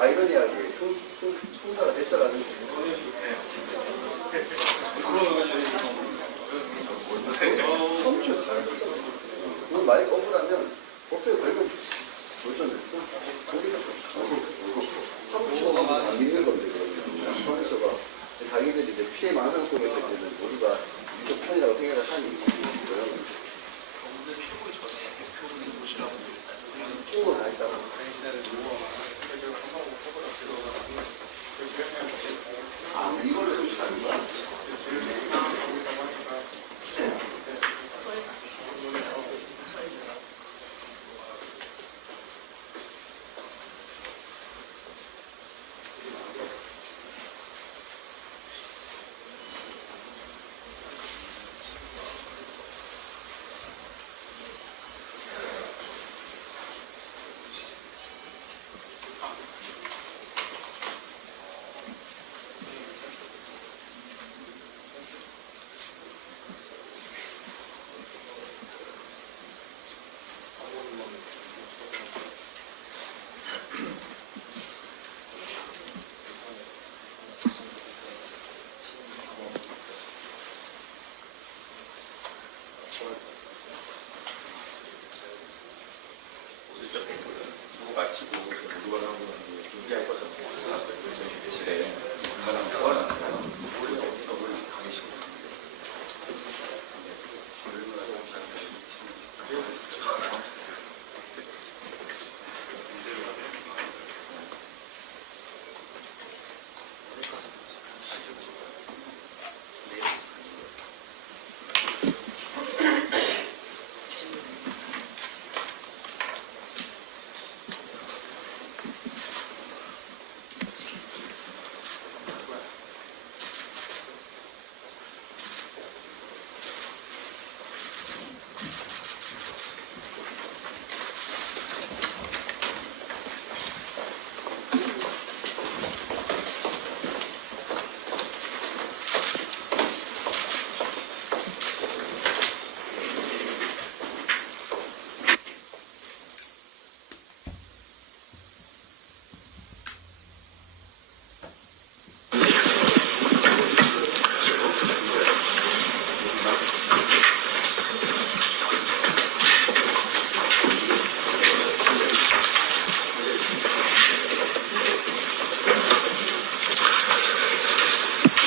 아이러니하게 총사가 됐다라는 오늘 많이 억울하면 법조에 걸면 어쩌면 사무처가 안 믿는 건데 그러면 사무처가 자기들이 이제 피해 망상 속에 있는 모두가 이쪽 편이라고 생각을 하니 충분히 다 있다고. 아, 이거를 소식하는 거야? 마치고 누가 나오고 준비할 것을 집에 가장 좋아놨어요.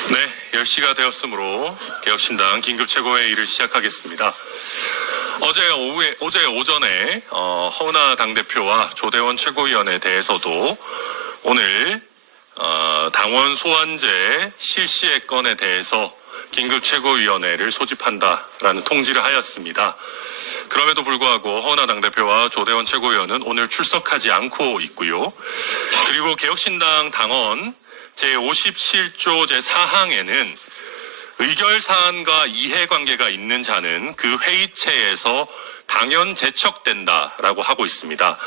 네, 10시가 되었으므로 개혁신당 긴급 최고회의를 시작하겠습니다. 어제 오전에 허은하 당대표와 조대원 최고위원에 대해서도 오늘 당원 소환제 실시의 건에 대해서 긴급 최고위원회를 소집한다라는 통지를 하였습니다. 그럼에도 불구하고 허은하 당대표와 조대원 최고위원은 오늘 출석하지 않고 있고요. 그리고 개혁신당 당원 제57조 제4항에는 의결사안과 이해관계가 있는 자는 그 회의체에서 당연 제척된다라고 하고 있습니다.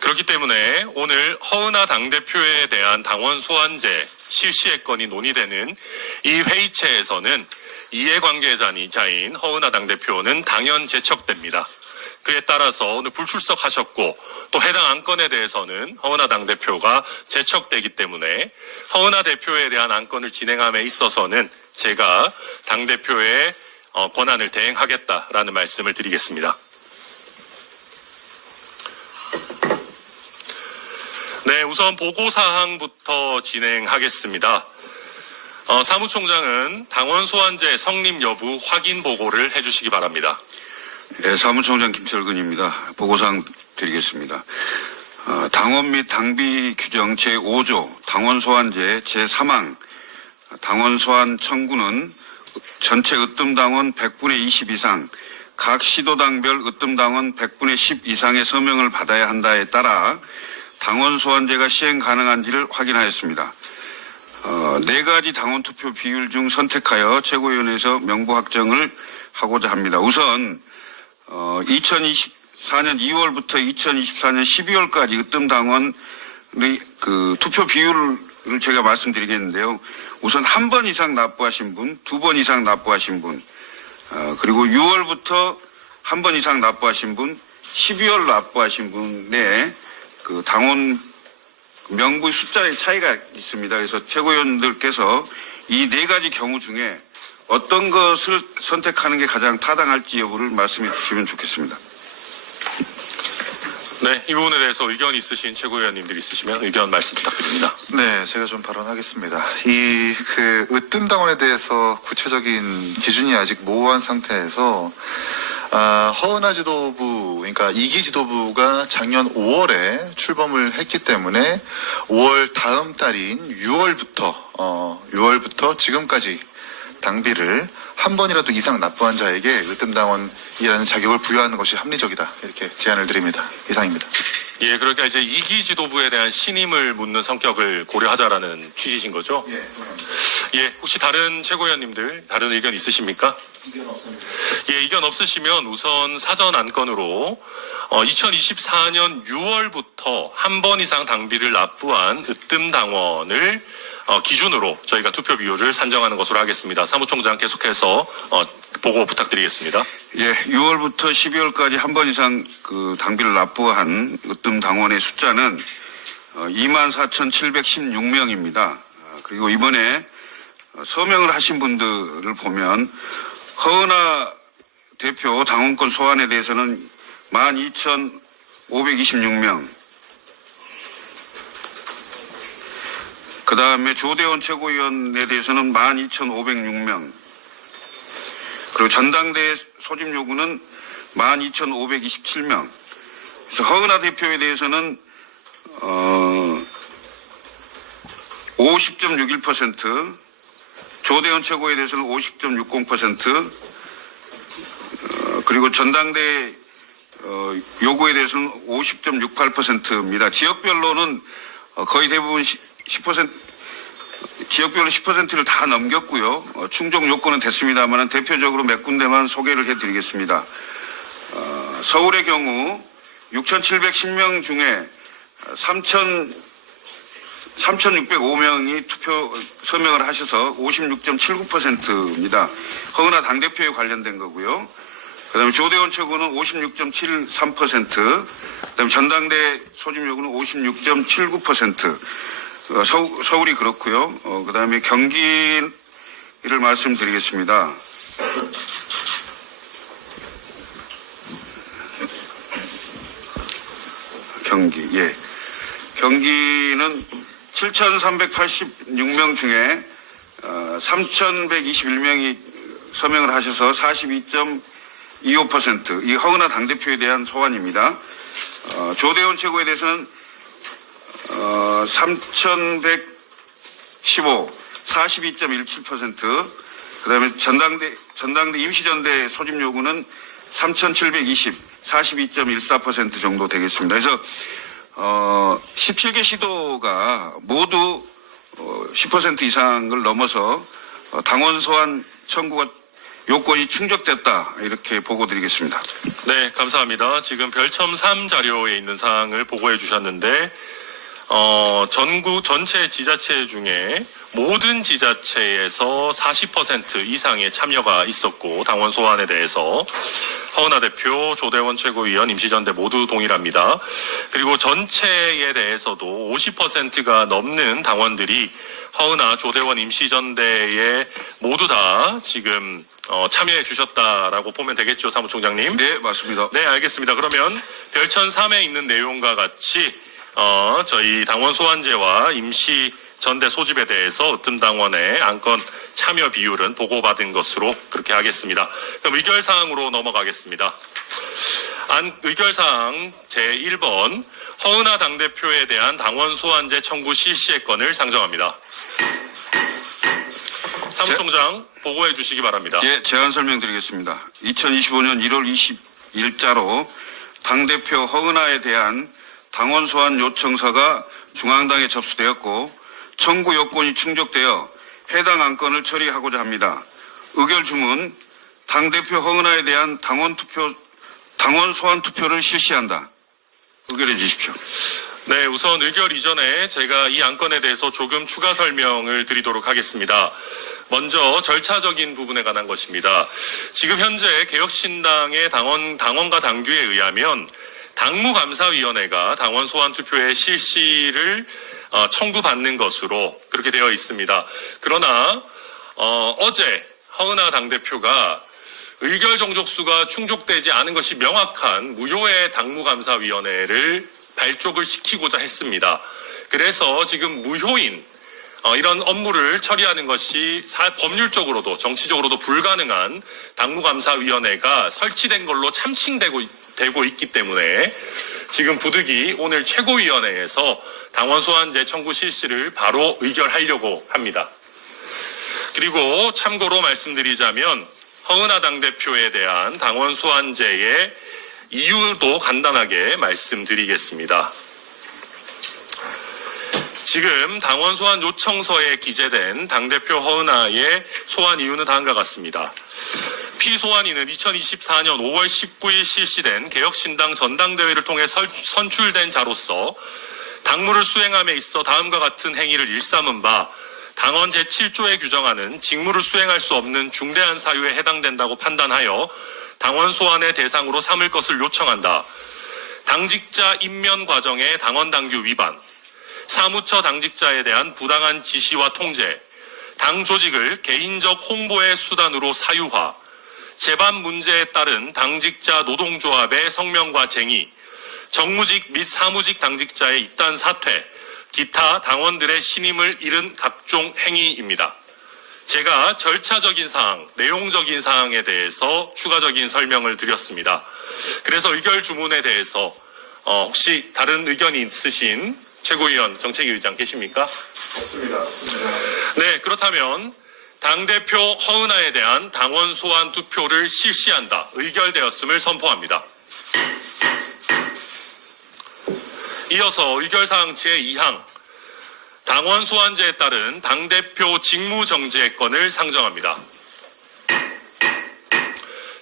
그렇기 때문에 오늘 허은하 당대표에 대한 당원 소환제 실시의 건이 논의되는 이 회의체에서는 이해관계자인 허은하 당대표는 당연 제척됩니다. 그에 따라서 오늘 불출석하셨고 또 해당 안건에 대해서는 허은하 당대표가 제척되기 때문에 허은하 대표에 대한 안건을 진행함에 있어서는 제가 당대표의 권한을 대행하겠다라는 말씀을 드리겠습니다. 네, 우선 보고사항부터 진행하겠습니다. 사무총장은 당원 소환제 성립 여부 확인 보고를 해주시기 바랍니다. 네, 사무총장 김철근입니다. 보고사항 드리겠습니다. 당원 및 당비 규정 제5조 당원 소환제 제3항 당원 소환 청구는 전체 으뜸당원 100분의 20 이상 각 시도당별 으뜸당원 100분의 10 이상의 서명을 받아야 한다에 따라 당원 소환제가 시행 가능한지를 확인하였습니다. 4가지 당원 투표 비율 중 선택하여 최고위원회에서 명부 확정을 하고자 합니다. 우선 2024년 2월부터 2024년 12월까지 으뜸당원의 투표 비율을 제가 말씀드리겠는데요. 우선 한 번 이상 납부하신 분, 2번 이상 납부하신 분, 그리고 6월부터 한 번 이상 납부하신 분, 12월 납부하신 분의 그 당원 명부의 숫자의 차이가 있습니다. 그래서 최고위원들께서 이 네 가지 경우 중에 어떤 것을 선택하는 게 가장 타당할지 여부를 말씀해 주시면 좋겠습니다. 네, 이 부분에 대해서 의견 있으신 최고위원님들 있으시면 의견 말씀 부탁드립니다. 네, 제가 좀 발언하겠습니다. 으뜸당원에 대해서 구체적인 기준이 아직 모호한 상태에서 허은하 지도부, 그러니까 2기 지도부가 작년 5월에 출범을 했기 때문에 5월 다음 달인 6월부터 지금까지 당비를 한 번이라도 이상 납부한 자에게 으뜸당원이라는 자격을 부여하는 것이 합리적이다. 이렇게 제안을 드립니다. 이상입니다. 예, 그러니까 이제 2기 지도부에 대한 신임을 묻는 성격을 고려하자라는 취지신 거죠? 예, 혹시 다른 최고위원님들 다른 의견 있으십니까? 의견 없습니다. 예, 의견 없으시면 우선 사전 안건으로 2024년 6월부터 한 번 이상 당비를 납부한 으뜸당원을 기준으로 저희가 투표 비율을 산정하는 것으로 하겠습니다. 사무총장 계속해서 보고 부탁드리겠습니다. 예, 6월부터 12월까지 한 번 이상 그 당비를 납부한 으뜸 당원의 숫자는 24,716명입니다. 그리고 이번에 서명을 하신 분들을 보면 허은하 대표 당원권 소환에 대해서는 12,526명, 그 다음에 조대원 최고위원에 대해서는 12,506명, 그리고 전당대회 소집 요구는 12,527명. 그래서 허은하 대표에 대해서는 50.61%, 조대원 최고에 대해서는 50.60%, 그리고 전당대회 요구에 대해서는 50.68%입니다. 지역별로는 거의 대부분 10%, 지역별로 10%를 다 넘겼고요. 충족 요건은 됐습니다만 대표적으로 몇 군데만 소개를 해드리겠습니다. 서울의 경우 6,710명 중에 3,605명이 투표 서명을 하셔서 56.79%입니다. 허은하 당대표에 관련된 거고요. 그 다음에 조대원 최고는 56.73%, 그 다음에 전당대 소집 요구는 56.79%, 서울이 그렇고요. 그 다음에 경기를 말씀드리겠습니다. 경기, 예. 경기는 7,386명 중에 3,121명이 서명을 하셔서 42.25%, 이 허은하 당대표에 대한 소환입니다. 조대원 최고에 대해서는 3,115, 42.17%, 그 다음에 전당대 임시전대 소집 요구는 3,720, 42.14% 정도 되겠습니다. 그래서 17개 시도가 모두 10% 이상을 넘어서 당원 소환 청구가 요건이 충족됐다, 이렇게 보고 드리겠습니다. 네, 감사합니다. 지금 별첨 3 자료에 있는 사항을 보고해 주셨는데 전국 전체 지자체 중에 모든 지자체에서 40% 이상의 참여가 있었고 당원 소환에 대해서 허은하 대표, 조대원 최고위원, 임시전대 모두 동일합니다. 그리고 전체에 대해서도 50%가 넘는 당원들이 허은하, 조대원, 임시전대에 모두 다 지금 참여해 주셨다라고 보면 되겠죠, 사무총장님? 네, 맞습니다. 네, 알겠습니다. 그러면 별천 3에 있는 내용과 같이 저희 당원 소환제와 임시 전대 소집에 대해서 으뜸당원의 안건 참여 비율은 보고받은 것으로 그렇게 하겠습니다. 그럼 의결사항으로 넘어가겠습니다. 의결사항 제1번 허은하 당대표에 대한 당원 소환제 청구 실시의 건을 상정합니다. 사무총장 보고해 주시기 바랍니다. 예, 제안 설명드리겠습니다. 2025년 1월 20일자로 당대표 허은하에 대한 당원 소환 요청서가 중앙당에 접수되었고 청구 요건이 충족되어 해당 안건을 처리하고자 합니다. 의결 주문, 당대표 허은하에 대한 당원 소환 투표를 실시한다. 의결해 주십시오. 네, 우선 의결 이전에 제가 이 안건에 대해서 조금 추가 설명을 드리도록 하겠습니다. 먼저 절차적인 부분에 관한 것입니다. 지금 현재 개혁신당의 당원과 당규에 의하면 당무감사위원회가 당원 소환 투표의 실시를 청구받는 것으로 그렇게 되어 있습니다. 그러나 어제 허은하 당대표가 의결 정족수가 충족되지 않은 것이 명확한 무효의 당무감사위원회를 발족을 시키고자 했습니다. 그래서 지금 무효인 이런 업무를 처리하는 것이 법률적으로도 정치적으로도 불가능한 당무감사위원회가 설치된 걸로 참칭되고 있기 때문에 지금 부득이 오늘 최고위원회에서 당원 소환제 청구 실시를 바로 의결하려고 합니다. 그리고 참고로 말씀드리자면 허은하 당대표에 대한 당원 소환제의 이유도 간단하게 말씀드리겠습니다. 지금 당원 소환 요청서에 기재된 당대표 허은하의 소환 이유는 다음과 같습니다. 피소환인은 2024년 5월 19일 실시된 개혁신당 전당대회를 통해 선출된 자로서 당무를 수행함에 있어 다음과 같은 행위를 일삼은 바 당원 제7조에 규정하는 직무를 수행할 수 없는 중대한 사유에 해당된다고 판단하여 당원 소환의 대상으로 삼을 것을 요청한다. 당직자 임면 과정의 당원 당규 위반, 사무처 당직자에 대한 부당한 지시와 통제, 당 조직을 개인적 홍보의 수단으로 사유화, 재반 문제에 따른 당직자 노동조합의 성명과 쟁의, 정무직 및 사무직 당직자의 잇단 사퇴, 기타 당원들의 신임을 잃은 각종 행위입니다. 제가 절차적인 사항, 내용적인 사항에 대해서 추가적인 설명을 드렸습니다. 그래서 의결 주문에 대해서 혹시 다른 의견이 있으신 최고위원, 정책위의장 계십니까? 없습니다. 네, 그렇다면 당대표 허은하에 대한 당원 소환 투표를 실시한다. 의결되었음을 선포합니다. 이어서 의결사항 제2항 당원 소환제에 따른 당대표 직무정지의 건을 상정합니다.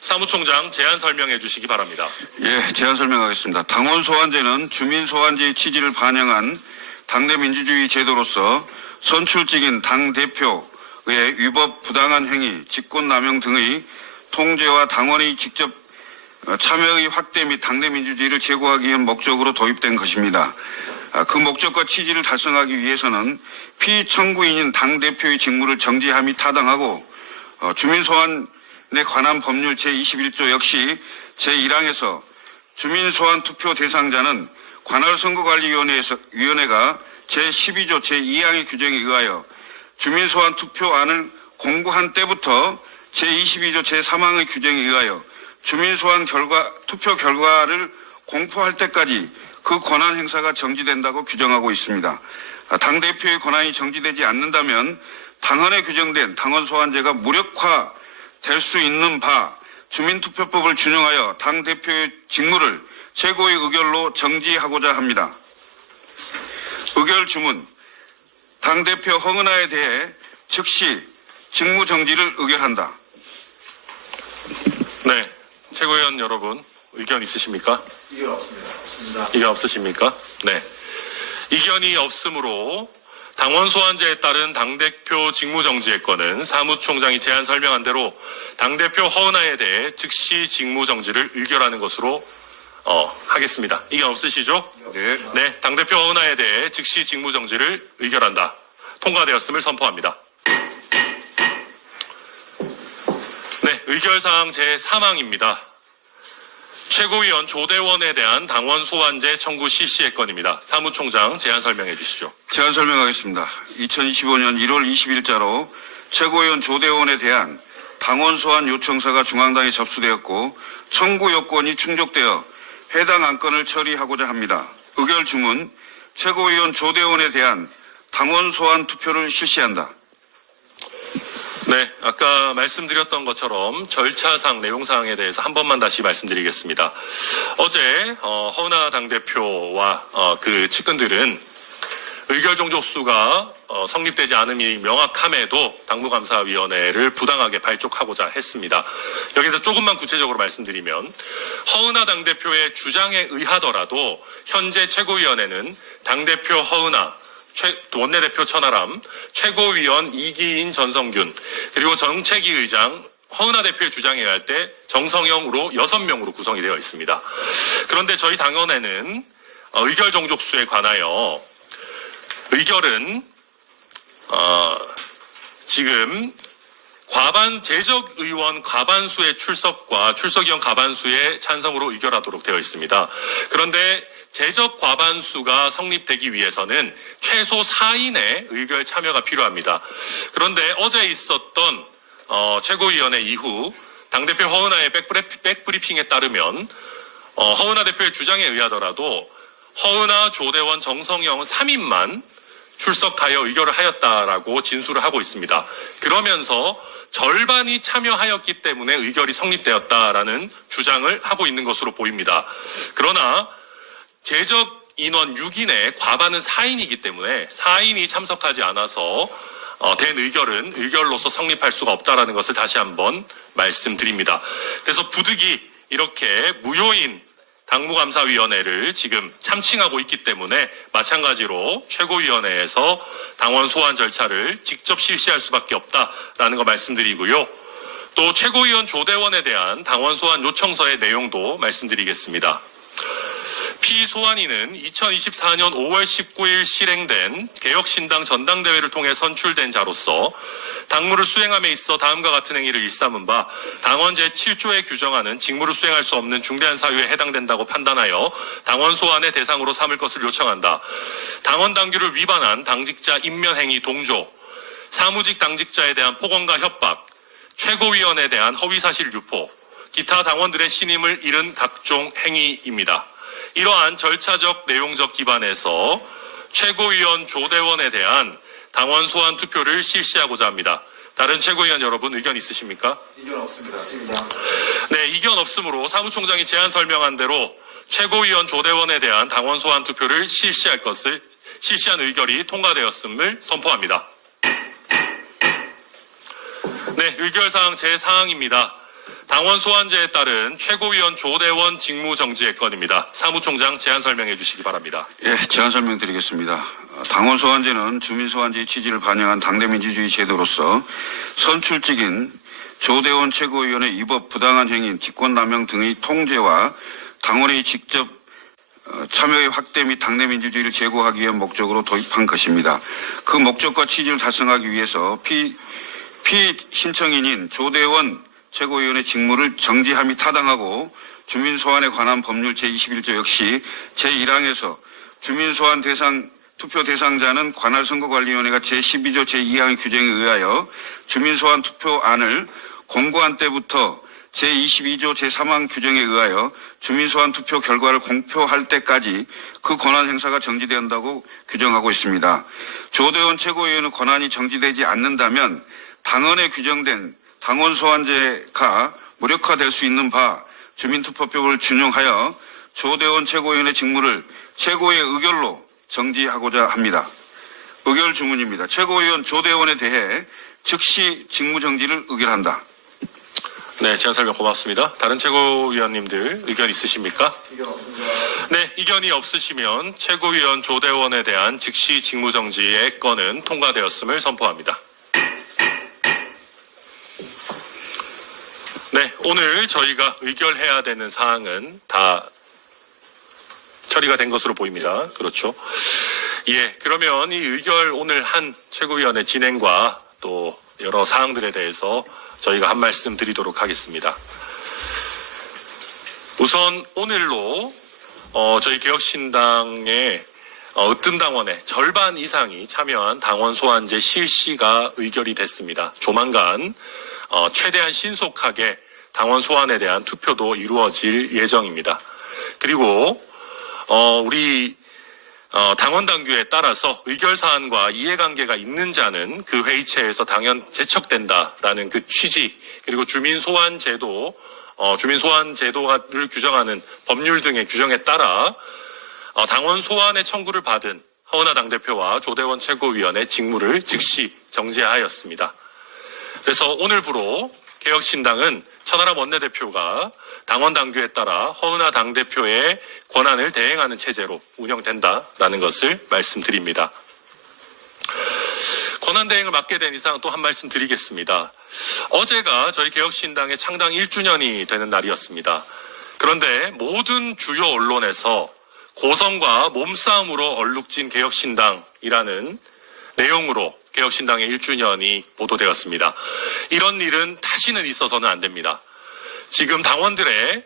사무총장 제안 설명해 주시기 바랍니다. 예, 제안 설명하겠습니다. 당원 소환제는 주민 소환제의 취지를 반영한 당내 민주주의 제도로서 선출직인 당대표의 위법 부당한 행위, 직권남용 등의 통제와 당원의 직접 참여의 확대 및 당내 민주주의를 제고하기 위한 목적으로 도입된 것입니다. 그 목적과 취지를 달성하기 위해서는 피청구인인 당대표의 직무를 정지함이 타당하고 주민소환에 관한 법률 제21조 역시 제1항에서 주민소환 투표 대상자는 관할선거관리위원회가 제12조 제2항의 규정에 의하여 주민소환 투표안을 공고한 때부터 제22조 제3항의 규정에 의하여 주민소환 투표 결과를 공포할 때까지 그 권한 행사가 정지된다고 규정하고 있습니다. 당대표의 권한이 정지되지 않는다면 당헌에 규정된 당원 소환제가 무력화될 수 있는 바 주민투표법을 준용하여 당대표의 직무를 최고의 의결로 정지하고자 합니다. 의결 주문, 당대표 허은하에 대해 즉시 직무 정지를 의결한다. 네, 최고위원 여러분 의견 있으십니까? 이견 없습니다. 이견 없으십니까? 네. 이견이 없으므로 당원 소환제에 따른 당대표 직무정지의 건은 사무총장이 제안 설명한 대로 당대표 허은하에 대해 즉시 직무정지를 의결하는 것으로 하겠습니다. 이견 없으시죠? 네. 네, 당대표 허은하에 대해 즉시 직무정지를 의결한다. 통과되었음을 선포합니다. 네, 의결사항 제3항입니다. 최고위원 조대원에 대한 당원 소환제 청구 실시의 건입니다. 사무총장 제안 설명해 주시죠. 제안 설명하겠습니다. 2025년 1월 20일자로 최고위원 조대원에 대한 당원 소환 요청서가 중앙당에 접수되었고 청구 요건이 충족되어 해당 안건을 처리하고자 합니다. 의결 주문, 최고위원 조대원에 대한 당원 소환 투표를 실시한다. 네, 아까 말씀드렸던 것처럼 절차상 내용사항에 대해서 한 번만 다시 말씀드리겠습니다. 어제 허은하 당대표와 그 측근들은 의결 종족수가 성립되지 않음이 명확함에도 당무감사위원회를 부당하게 발족하고자 했습니다. 여기서 조금만 구체적으로 말씀드리면 허은하 당대표의 주장에 의하더라도 현재 최고위원회는 당대표 허은하, 원내대표 천하람, 최고위원 이기인 전성균, 그리고 정책위 의장 허은하 대표의 주장에 의할 때 정성영으로 6명으로 구성이 되어 있습니다. 그런데 저희 당원에는 의결 종족수에 관하여 의결은 지금 재적 의원 과반수의 출석과 출석위원 과반수의 찬성으로 의결하도록 되어 있습니다. 그런데 재적 과반수가 성립되기 위해서는 최소 4인의 의결 참여가 필요합니다. 그런데 어제 있었던 최고위원회 이후 당대표 허은하의 백브리핑에 따르면 허은하 대표의 주장에 의하더라도 허은하, 조대원, 정성영은 3인만 출석하여 의결을 하였다라고 진술을 하고 있습니다. 그러면서 절반이 참여하였기 때문에 의결이 성립되었다라는 주장을 하고 있는 것으로 보입니다. 그러나 재적 인원 6인의 과반은 4인이기 때문에 4인이 참석하지 않아서 된 의결은 의결로서 성립할 수가 없다라는 것을 다시 한번 말씀드립니다. 그래서 부득이 이렇게 무효인 당무감사위원회를 지금 참칭하고 있기 때문에 마찬가지로 최고위원회에서 당원 소환 절차를 직접 실시할 수밖에 없다라는 거 말씀드리고요. 또 최고위원 조대원에 대한 당원 소환 요청서의 내용도 말씀드리겠습니다. 피소환인은 2024년 5월 19일 실행된 개혁신당 전당대회를 통해 선출된 자로서 당무를 수행함에 있어 다음과 같은 행위를 일삼은 바 당원 제7조에 규정하는 직무를 수행할 수 없는 중대한 사유에 해당된다고 판단하여 당원 소환의 대상으로 삼을 것을 요청한다. 당원 당규를 위반한 당직자 임면 행위 동조, 사무직 당직자에 대한 폭언과 협박, 최고위원에 대한 허위사실 유포, 기타 당원들의 신임을 잃은 각종 행위입니다. 이러한 절차적 내용적 기반에서 최고위원 조대원에 대한 당원 소환 투표를 실시하고자 합니다. 다른 최고위원 여러분 의견 있으십니까? 이견 없습니다. 네, 이견 없으므로 사무총장이 제안 설명한 대로 최고위원 조대원에 대한 당원 소환 투표를 실시한 의결이 통과되었음을 선포합니다. 네, 의결사항 제4항입니다. 당원 소환제에 따른 최고위원 조대원 직무 정지의 건입니다. 사무총장 제안 설명해 주시기 바랍니다. 예, 제안 설명드리겠습니다. 당원 소환제는 주민 소환제의 취지를 반영한 당대민주주의 제도로서 선출직인 조대원 최고위원의 위법 부당한 행위, 직권남용 등의 통제와 당원의 직접 참여의 확대 및 당내민주주의를 제고하기 위한 목적으로 도입한 것입니다. 그 목적과 취지를 달성하기 위해서 피신청인인 조대원 최고위원의 직무를 정지함이 타당하고 주민소환에 관한 법률 제21조 역시 제1항에서 주민소환 투표 대상자는 관할 선거관리위원회가 제12조 제2항의 규정에 의하여 주민소환 투표안을 공고한 때부터 제22조 제3항 규정에 의하여 주민소환 투표 결과를 공표할 때까지 그 권한 행사가 정지된다고 규정하고 있습니다. 조대원 최고위원의 권한이 정지되지 않는다면 당헌에 규정된 당원 소환제가 무력화될 수 있는 바 주민투표법을 준용하여 조대원 최고위원의 직무를 최고의 의결로 정지하고자 합니다. 의결 주문입니다. 최고위원 조대원에 대해 즉시 직무 정지를 의결한다. 네, 제안 설명 고맙습니다. 다른 최고위원님들 의견 있으십니까? 이견 없습니다. 네, 이견이 없으시면 최고위원 조대원에 대한 즉시 직무 정지의 건은 통과되었음을 선포합니다. 네, 오늘 저희가 의결해야 되는 사항은 다 처리가 된 것으로 보입니다. 그렇죠. 예, 그러면 이 의결 오늘 한 최고위원회 진행과 또 여러 사항들에 대해서 저희가 한 말씀 드리도록 하겠습니다. 우선 오늘로 저희 개혁신당의 으뜸 당원의 절반 이상이 참여한 당원 소환제 실시가 의결이 됐습니다. 조만간 최대한 신속하게 당원 소환에 대한 투표도 이루어질 예정입니다. 그리고 우리 당원 당규에 따라서 의결 사안과 이해관계가 있는 자는 그 회의체에서 당연 제척된다라는 그 취지, 그리고 주민 소환 제도를 규정하는 법률 등의 규정에 따라 당원 소환의 청구를 받은 허은하 당대표와 조대원 최고위원의 직무를 즉시 정지하였습니다. 그래서 오늘부로 개혁신당은 천하람 원내대표가 당원 당규에 따라 허은하 당대표의 권한을 대행하는 체제로 운영된다라는 것을 말씀드립니다. 권한 대행을 맡게 된 이상 또 한 말씀 드리겠습니다. 어제가 저희 개혁신당의 창당 1주년이 되는 날이었습니다. 그런데 모든 주요 언론에서 고성과 몸싸움으로 얼룩진 개혁신당이라는 내용으로 개혁신당의 1주년이 보도되었습니다. 이런 일은 다시는 있어서는 안 됩니다. 지금 당원들의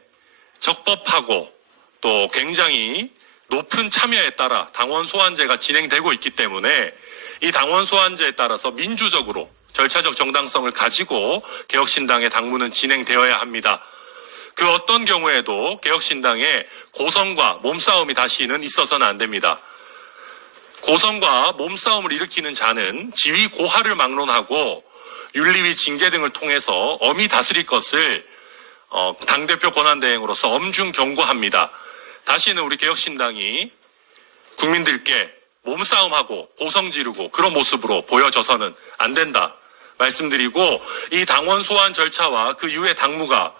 적법하고 또 굉장히 높은 참여에 따라 당원 소환제가 진행되고 있기 때문에 이 당원 소환제에 따라서 민주적으로 절차적 정당성을 가지고 개혁신당의 당무는 진행되어야 합니다. 그 어떤 경우에도 개혁신당의 고성과 몸싸움이 다시는 있어서는 안 됩니다. 고성과 몸싸움을 일으키는 자는 지위 고하를 막론하고 윤리위 징계 등을 통해서 엄히 다스릴 것을 당대표 권한대행으로서 엄중 경고합니다. 다시는 우리 개혁신당이 국민들께 몸싸움하고 고성 지르고 그런 모습으로 보여져서는 안 된다 말씀드리고, 이 당원 소환 절차와 그 이후의 당무가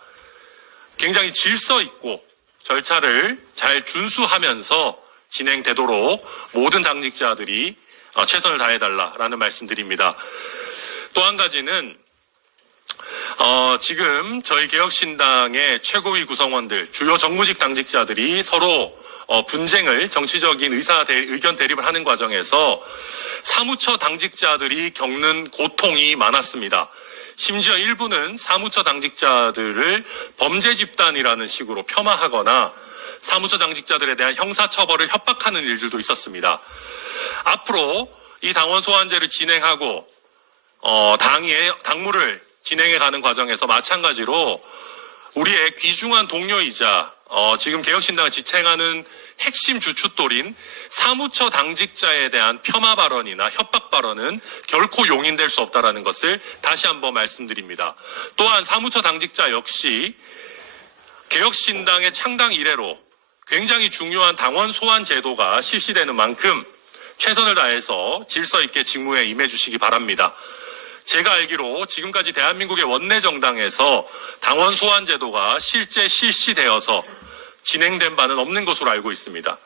굉장히 질서 있고 절차를 잘 준수하면서 진행되도록 모든 당직자들이 최선을 다해달라라는 말씀드립니다. 또 한 가지는 지금 저희 개혁신당의 최고위 구성원들, 주요 정무직 당직자들이 서로 분쟁을, 정치적인 의견 대립을 하는 과정에서 사무처 당직자들이 겪는 고통이 많았습니다. 심지어 일부는 사무처 당직자들을 범죄 집단이라는 식으로 폄하하거나 사무처 당직자들에 대한 형사처벌을 협박하는 일들도 있었습니다. 앞으로 이 당원 소환제를 진행하고 당무를 진행해가는 과정에서 마찬가지로 우리의 귀중한 동료이자 지금 개혁신당을 지탱하는 핵심 주춧돌인 사무처 당직자에 대한 폄하 발언이나 협박 발언은 결코 용인될 수 없다는 것을 다시 한번 말씀드립니다. 또한 사무처 당직자 역시 개혁신당의 창당 이래로 굉장히 중요한 당원 소환 제도가 실시되는 만큼 최선을 다해서 질서 있게 직무에 임해 주시기 바랍니다. 제가 알기로 지금까지 대한민국의 원내 정당에서 당원 소환 제도가 실제 실시되어서 진행된 바는 없는 것으로 알고 있습니다.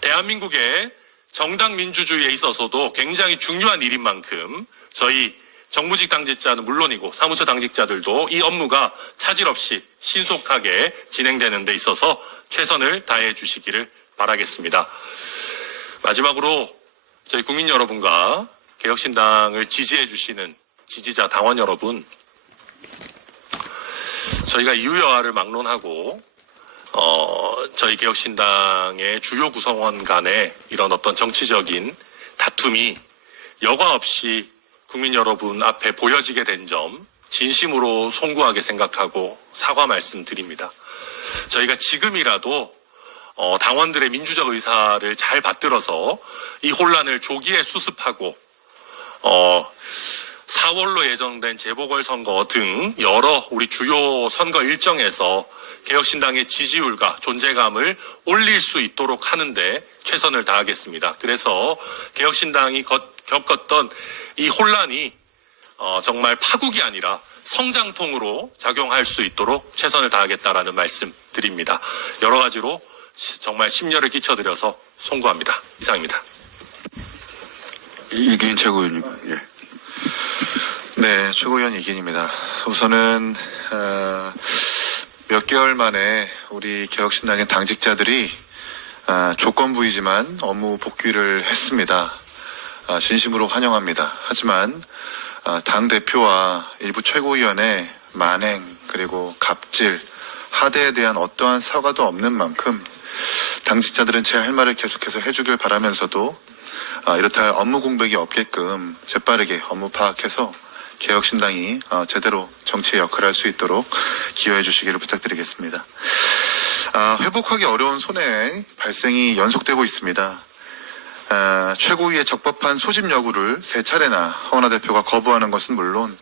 대한민국의 정당 민주주의에 있어서도 굉장히 중요한 일인 만큼 저희 정무직 당직자는 물론이고 사무처 당직자들도 이 업무가 차질 없이 신속하게 진행되는 데 있어서 최선을 다해 주시기를 바라겠습니다. 마지막으로 저희 국민 여러분과 개혁신당을 지지해 주시는 지지자 당원 여러분, 저희가 이유여하를 막론하고 저희 개혁신당의 주요 구성원 간의 이런 어떤 정치적인 다툼이 여과 없이 국민 여러분 앞에 보여지게 된 점 진심으로 송구하게 생각하고 사과 말씀드립니다. 저희가 지금이라도 당원들의 민주적 의사를 잘 받들어서 이 혼란을 조기에 수습하고 4월로 예정된 재보궐선거 등 여러 우리 주요 선거 일정에서 개혁신당의 지지율과 존재감을 올릴 수 있도록 하는데 최선을 다하겠습니다. 그래서 개혁신당이 겪었던 이 혼란이 정말 파국이 아니라 성장통으로 작용할 수 있도록 최선을 다하겠다라는 말씀 드립니다. 여러 가지로 정말 심려를 끼쳐드려서 송구합니다. 이상입니다. 이기인 최고위원님. 예. 네, 최고위원 이기인입니다. 우선은 몇 개월 만에 우리 개혁신당의 당직자들이 조건부이지만 업무 복귀를 했습니다. 진심으로 환영합니다. 하지만 당대표와 일부 최고위원의 만행 그리고 갑질, 하대에 대한 어떠한 사과도 없는 만큼 당직자들은 제 할 말을 계속해서 해주길 바라면서도 이렇다 할 업무 공백이 없게끔 재빠르게 업무 파악해서 개혁신당이 제대로 정치의 역할을 할 수 있도록 기여해 주시기를 부탁드리겠습니다. 회복하기 어려운 손해 발생이 연속되고 있습니다. 최고위의 적법한 소집 여부를 세 차례나 허은하 대표가 거부하는 것은 물론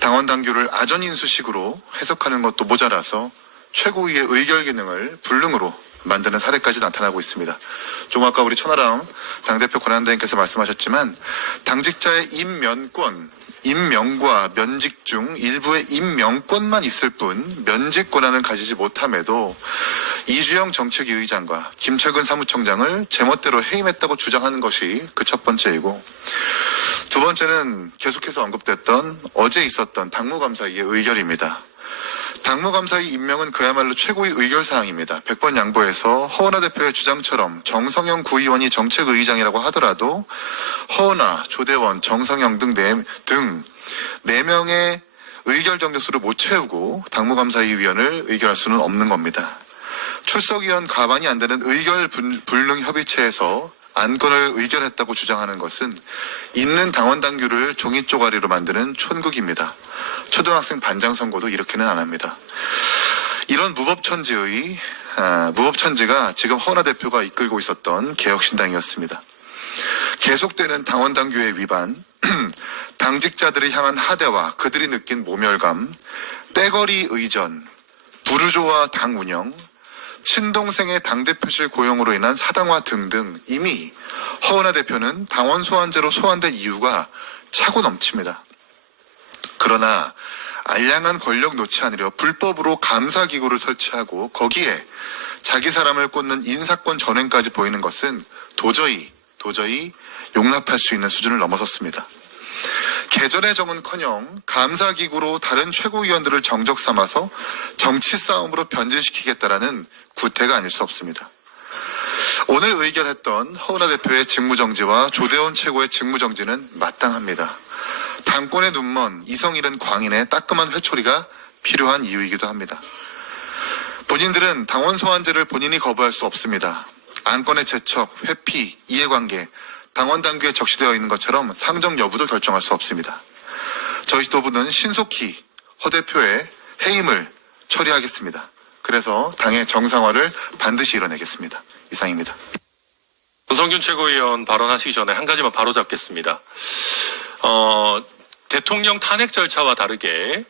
당원 당규를 아전인수식으로 해석하는 것도 모자라서 최고위의 의결 기능을 불능으로 만드는 사례까지 나타나고 있습니다. 좀 아까 우리 천하람 당대표 권한대행께서 말씀하셨지만 당직자의 임명과 면직 중 일부의 임명권만 있을 뿐 면직 권한을 가지지 못함에도 이주영 정책위 의장과 김철근 사무총장을 제멋대로 해임했다고 주장하는 것이 그 첫 번째이고, 두 번째는 계속해서 언급됐던 어제 있었던 당무감사위의 의결입니다. 당무감사의 임명은 그야말로 최고의 의결사항입니다. 100번 양보해서 허은하 대표의 주장처럼 정성영 구의원이 정책의장이라고 하더라도 허은하, 조대원, 정성영 등 4명의 의결 정족수를 못 채우고 당무감사의 위원을 의결할 수는 없는 겁니다. 출석위원 과반이 안 되는 의결 불능 협의체에서 안건을 의결했다고 주장하는 것은 있는 당원 당규를 종이 쪼가리로 만드는 촌극입니다. 초등학생 반장 선거도 이렇게는 안 합니다. 이런 무법천지가 지금 허은하 대표가 이끌고 있었던 개혁신당이었습니다. 계속되는 당원 당규의 위반, 당직자들을 향한 하대와 그들이 느낀 모멸감, 떼거리 의전, 부르조아 당 운영, 친동생의 당대표실 고용으로 인한 사당화 등등 이미 허은하 대표는 당원 소환제로 소환된 이유가 차고 넘칩니다. 그러나 알량한 권력 놓지 않으려 불법으로 감사기구를 설치하고 거기에 자기 사람을 꽂는 인사권 전횡까지 보이는 것은 도저히 용납할 수 있는 수준을 넘어섰습니다. 개전의 정은커녕 감사기구로 다른 최고위원들을 정적 삼아서 정치 싸움으로 변질시키겠다라는 구태가 아닐 수 없습니다. 오늘 의결했던 허은하 대표의 직무정지와 조대원 최고의 직무정지는 마땅합니다. 당권의 눈먼 이성 잃은 광인의 따끔한 회초리가 필요한 이유이기도 합니다. 본인들은 당원 소환제를 본인이 거부할 수 없습니다. 안건의 제척, 회피, 이해관계, 당원 당규에 적시되어 있는 것처럼 상정 여부도 결정할 수 없습니다. 저희 지도부는 신속히 허 대표의 해임을 처리하겠습니다. 그래서 당의 정상화를 반드시 이뤄내겠습니다. 이상입니다. 권성균 최고위원 발언하시기 전에 한 가지만 바로잡겠습니다. 대통령 탄핵 절차와 다르게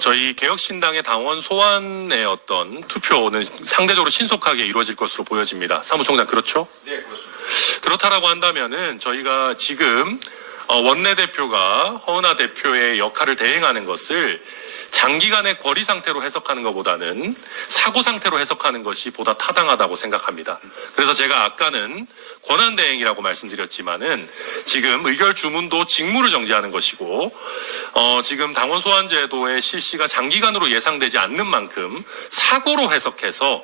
저희 개혁신당의 당원 소환의 어떤 투표는 상대적으로 신속하게 이루어질 것으로 보여집니다. 사무총장 그렇죠? 네, 그렇습니다. 그렇다라고 한다면은 저희가 지금 원내대표가 허은하 대표의 역할을 대행하는 것을 장기간의 거리 상태로 해석하는 것보다는 사고 상태로 해석하는 것이 보다 타당하다고 생각합니다. 그래서 제가 아까는 권한대행이라고 말씀드렸지만은 지금 의결 주문도 직무를 정지하는 것이고 지금 당원 소환제도의 실시가 장기간으로 예상되지 않는 만큼 사고로 해석해서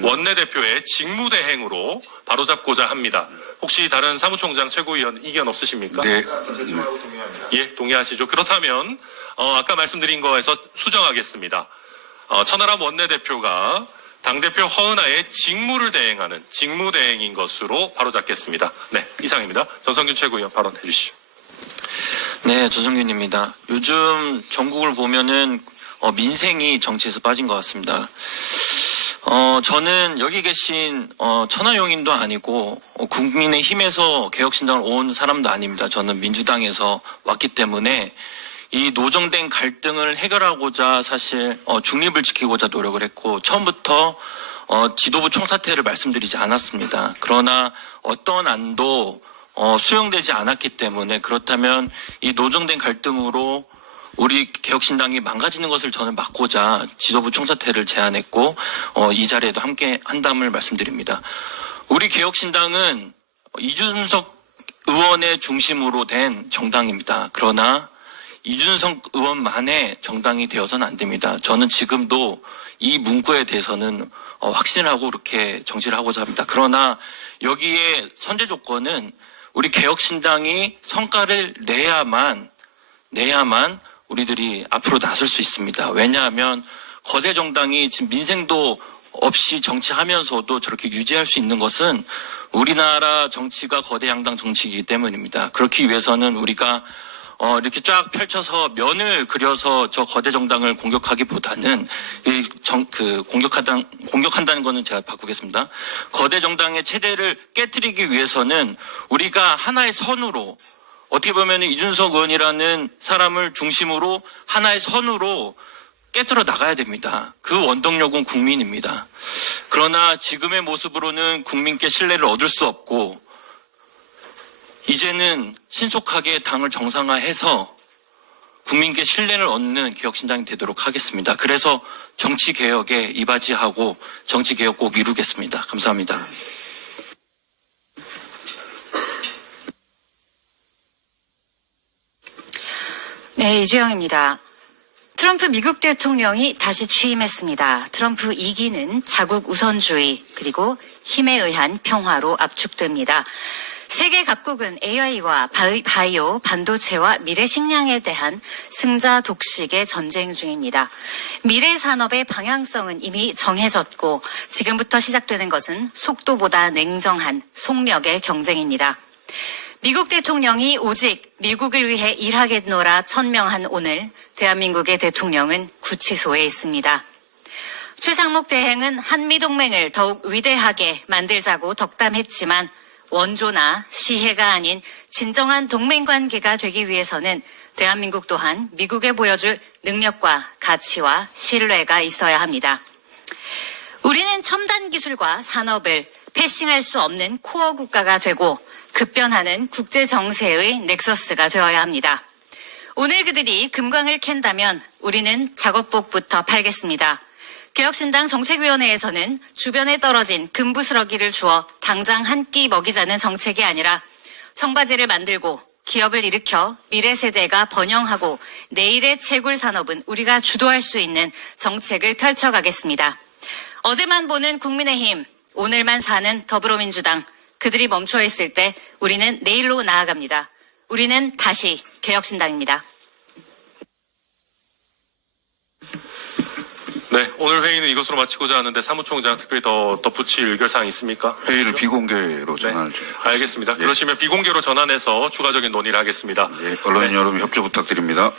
원내대표의 직무대행으로 바로잡고자 합니다. 혹시 다른 사무총장 최고위원 이견 없으십니까? 네. 제출하고 동의합니다. 예, 동의하시죠. 그렇다면 아까 말씀드린 거에서 수정하겠습니다. 천하람 원내대표가 당대표 허은하의 직무를 대행하는 직무대행인 것으로 바로잡겠습니다. 네, 이상입니다. 전성균 최고위원 발언해 주시죠. 네, 조성균입니다. 요즘 전국을 보면은 민생이 정치에서 빠진 것 같습니다. 저는 여기 계신 천하용인도 아니고 국민의힘에서 개혁신당을 온 사람도 아닙니다. 저는 민주당에서 왔기 때문에 이 노정된 갈등을 해결하고자 사실 중립을 지키고자 노력을 했고 처음부터 지도부 총사퇴를 말씀드리지 않았습니다. 그러나 어떤 안도 수용되지 않았기 때문에 그렇다면 이 노정된 갈등으로 우리 개혁신당이 망가지는 것을 저는 막고자 지도부 총사퇴를 제안했고 이 자리에도 함께 한담을 말씀드립니다. 우리 개혁신당은 이준석 의원의 중심으로 된 정당입니다. 그러나 이준석 의원만의 정당이 되어서는 안 됩니다. 저는 지금도 이 문구에 대해서는 확신하고 그렇게 정치를 하고자 합니다. 그러나 여기에 선제 조건은 우리 개혁신당이 성과를 내야만 우리들이 앞으로 나설 수 있습니다. 왜냐하면 거대 정당이 지금 민생도 없이 정치하면서도 저렇게 유지할 수 있는 것은 우리나라 정치가 거대 양당 정치이기 때문입니다. 그렇기 위해서는 우리가 이렇게 쫙 펼쳐서 면을 그려서 저 거대 정당을 공격하기보다는 공격한다는 거는 제가 바꾸겠습니다. 거대 정당의 체제를 깨트리기 위해서는 우리가 하나의 선으로 어떻게 보면 이준석 의원이라는 사람을 중심으로 하나의 선으로 깨트려 나가야 됩니다. 그 원동력은 국민입니다. 그러나 지금의 모습으로는 국민께 신뢰를 얻을 수 없고 이제는 신속하게 당을 정상화해서 국민께 신뢰를 얻는 개혁신당이 되도록 하겠습니다. 그래서 정치개혁에 이바지하고 정치개혁 꼭 이루겠습니다. 감사합니다. 네, 이주영입니다. 트럼프 미국 대통령이 다시 취임했습니다. 트럼프 2기는 자국 우선주의 그리고 힘에 의한 평화로 압축됩니다. 세계 각국은 AI와 바이오, 반도체와 미래 식량에 대한 승자 독식의 전쟁 중입니다. 미래 산업의 방향성은 이미 정해졌고 지금부터 시작되는 것은 속도보다 냉정한 속력의 경쟁입니다. 미국 대통령이 오직 미국을 위해 일하겠노라 천명한 오늘 대한민국의 대통령은 구치소에 있습니다. 최상목 대행은 한미동맹을 더욱 위대하게 만들자고 덕담했지만 원조나 시해가 아닌 진정한 동맹관계가 되기 위해서는 대한민국 또한 미국에 보여줄 능력과 가치와 신뢰가 있어야 합니다. 우리는 첨단 기술과 산업을 패싱할 수 없는 코어 국가가 되고 급변하는 국제 정세의 넥서스가 되어야 합니다. 오늘 그들이 금광을 캔다면 우리는 작업복부터 팔겠습니다. 개혁신당 정책위원회에서는 주변에 떨어진 금부스러기를 주어 당장 한 끼 먹이자는 정책이 아니라 청바지를 만들고 기업을 일으켜 미래 세대가 번영하고 내일의 채굴 산업은 우리가 주도할 수 있는 정책을 펼쳐가겠습니다. 어제만 보는 국민의힘, 오늘만 사는 더불어민주당, 그들이 멈춰 있을 때 우리는 내일로 나아갑니다. 우리는 다시 개혁신당입니다. 네, 오늘 회의는 이것으로 마치고자 하는데 사무총장 특별히 더 덧붙일 의결사항 있습니까? 회의를 비공개로 전환을 좀. 알겠습니다. 그러시면 비공개로 전환해서 추가적인 논의를 하겠습니다. 예, 언론인 여러분 협조 부탁드립니다.